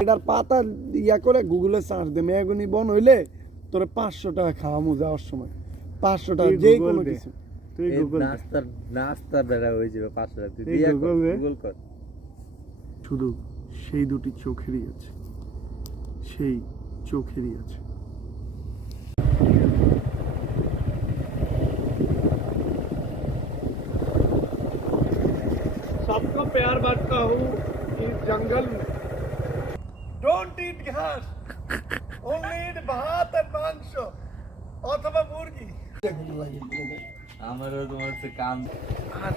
এটার পাতা ইয়া করে গুগলে সার্চ দে মেগুনি বন হইলে তোরে 500 টাকা খাওয়ামু যাওয়ার সময় 500 টাকা যে কোনো কিছু তুই গুগল নাস্তা বেড়া হয়ে যাবে 500 টাকা তুই দিয়া গুগল কর শুধু সেই দুটি চোখেরই আছে সেই চোখেরই আছে सबको प्यार बांटता हूँ इस जंगल में डोंट ईट घास ओनली ईट भात एंड मांस অথবা মুরগি আমারও তোমার কাম আর